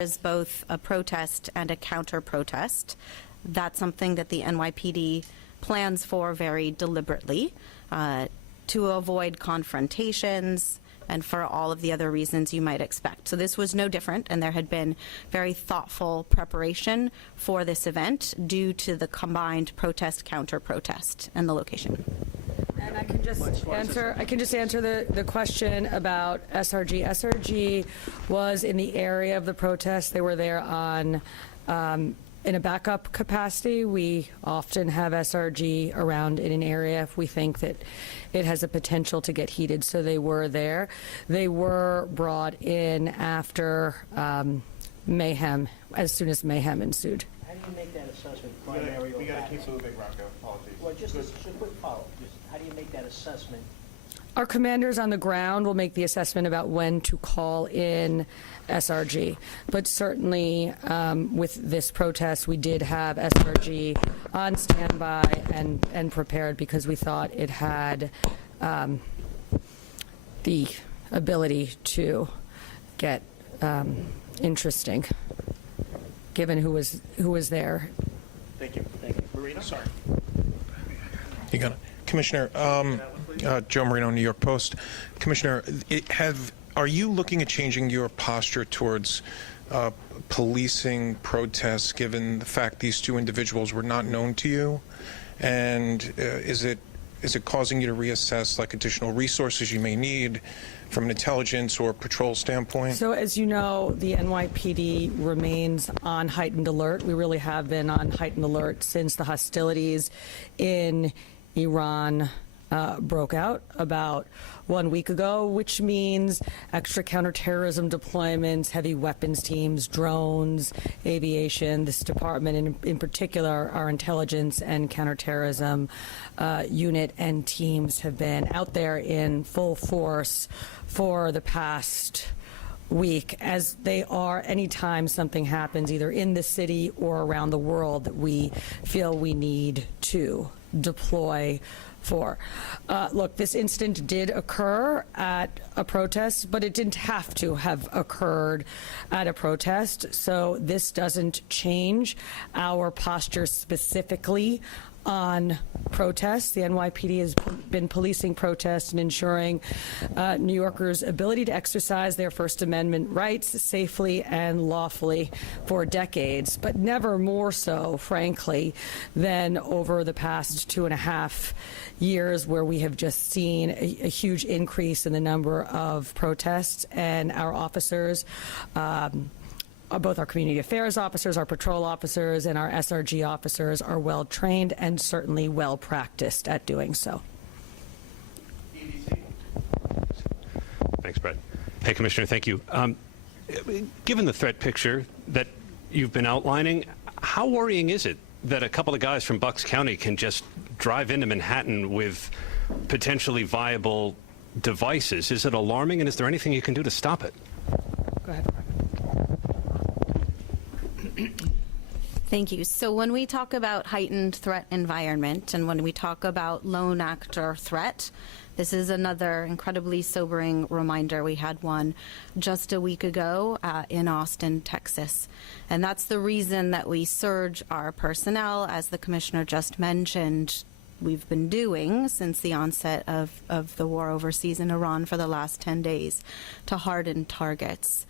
is both a protest and a counter-protest. That's something that the NYPD plans for very deliberately to avoid confrontations and for all of the other reasons you might expect. So this was no different, and there had been very thoughtful preparation for this event due to the combined protest, counter-protest, and the location. And I can just answer the question about SRG. SRG was in the area of the protest. They were there on in a backup capacity. We often have SRG around in an area if we think that it has a potential to get heated, so they were there. They were brought in after mayhem, as soon as mayhem ensued. How do you make that assessment? We got to keep moving, Rocco. Apologies. Well, just a quick follow-up. How do you make that assessment? Our commanders on the ground will make the assessment about when to call in SRG. But certainly with this protest, we did have SRG on standby and prepared because we thought it had the ability to get interesting, given who was there. Thank you. Thank you. Marina? Sorry. You got it. Commissioner, Joe Marino, New York Post. Commissioner, are you looking at changing your posture towards policing protests, given the fact these two individuals were not known to you? And is it causing you to reassess like additional resources you may need from an intelligence or patrol standpoint? So as you know, the NYPD remains on heightened alert. We really have been on heightened alert since the hostilities in Iran broke out about 1 week ago, which means extra counterterrorism deployments, heavy weapons teams, drones, aviation. This department, in particular, our intelligence and counterterrorism unit and teams have been out there in full force for the past week, as they are anytime something happens either in the city or around the world that we feel we need to deploy for. Look, this incident did occur at a protest, but it didn't have to have occurred at a protest. So this doesn't change our posture specifically on protests. The NYPD has been policing protests and ensuring New Yorkers' ability to exercise their First Amendment rights safely and lawfully for decades, but never more so, frankly, than over the past 2.5 years, where we have just seen a huge increase in the number of protests, and our officers, both our community affairs officers, our patrol officers, and our SRG officers are well trained and certainly well practiced at doing so. Thanks, Brett. Hey, Commissioner, thank you. Given the threat picture that you've been outlining, how worrying is it that a couple of guys from Bucks County can just drive into Manhattan with potentially viable devices? Is it alarming, and is there anything you can do to stop it? Go ahead. Thank you. So when we talk about heightened threat environment and when we talk about lone actor threat, this is another incredibly sobering reminder. We had one just a week ago in Austin, Texas. And that's the reason that we surge our personnel, as the Commissioner just mentioned, we've been doing since the onset of the war overseas in Iran for the last 10 days, to harden targets.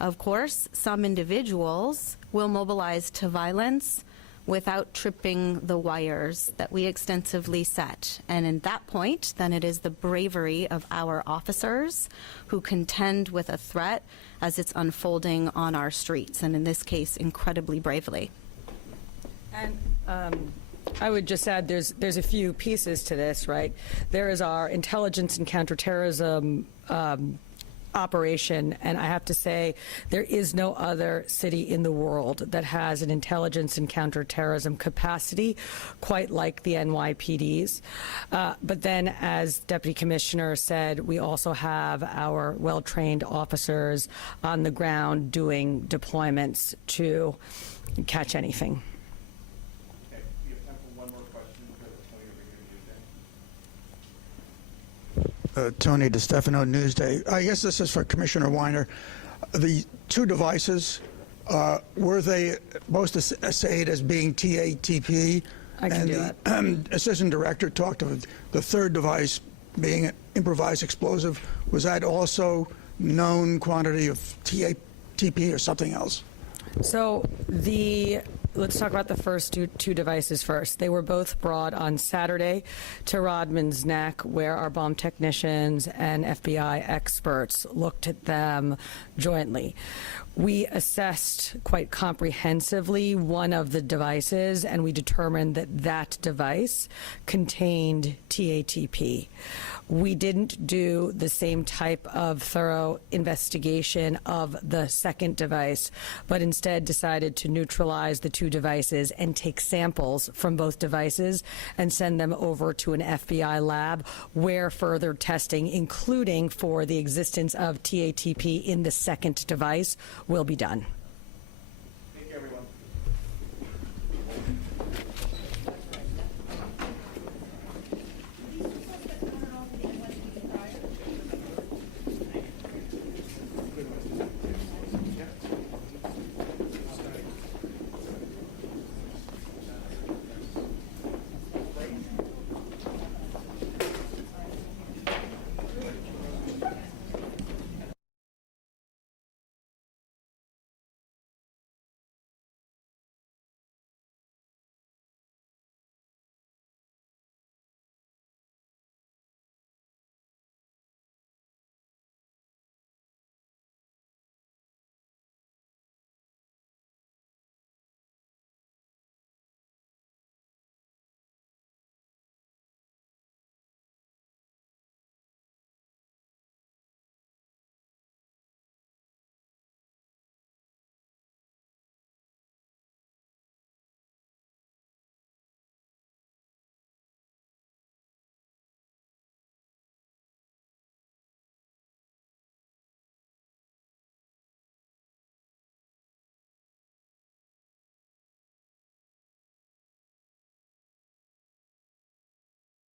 Of course, some individuals will mobilize to violence without tripping the wires that we extensively set. And in that point, then it is the bravery of our officers who contend with a threat as it's unfolding on our streets, and in this case, incredibly bravely. And I would just add there's a few pieces to this, right? There is our intelligence and counterterrorism operation, and I have to say there is no other city in the world that has an intelligence and counterterrorism capacity quite like the NYPD's. But then, as Deputy Commissioner said, we also have our well-trained officers on the ground doing deployments to catch anything. Tony DiStefano, Newsday. I guess this is for Commissioner Weiner. The two devices Were they both assayed as being TATP? I can and do the assistant director talked of the third device being an improvised explosive. Was that also known quantity of TATP or something else? So let's talk about the first two devices first. They were both brought on Saturday to Rodman's Neck, where our bomb technicians and FBI experts looked at them jointly. We assessed quite comprehensively one of the devices, and we determined that that device contained TATP. We didn't do the same type of thorough investigation of the second device, but instead decided to neutralize the two devices and take samples from both devices and send them over to an FBI lab where further testing, including for the existence of TATP in the second device, will be done.